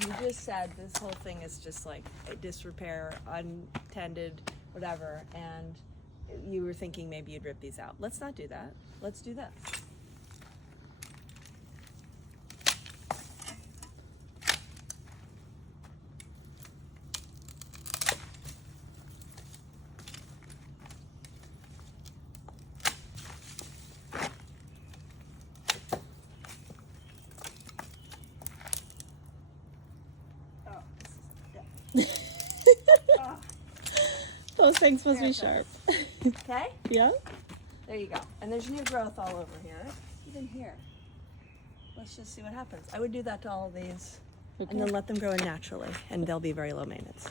you just said this whole thing is just like a disrepair, untended, whatever, and you were thinking maybe you'd rip these out. Let's not do that. Let's do this. Those things must be sharp. Okay? Yeah? There you go. And there's new growth all over here. Even here. Let's just see what happens. I would do that to all of these. Okay. And then let them grow in naturally. And they'll be very low maintenance.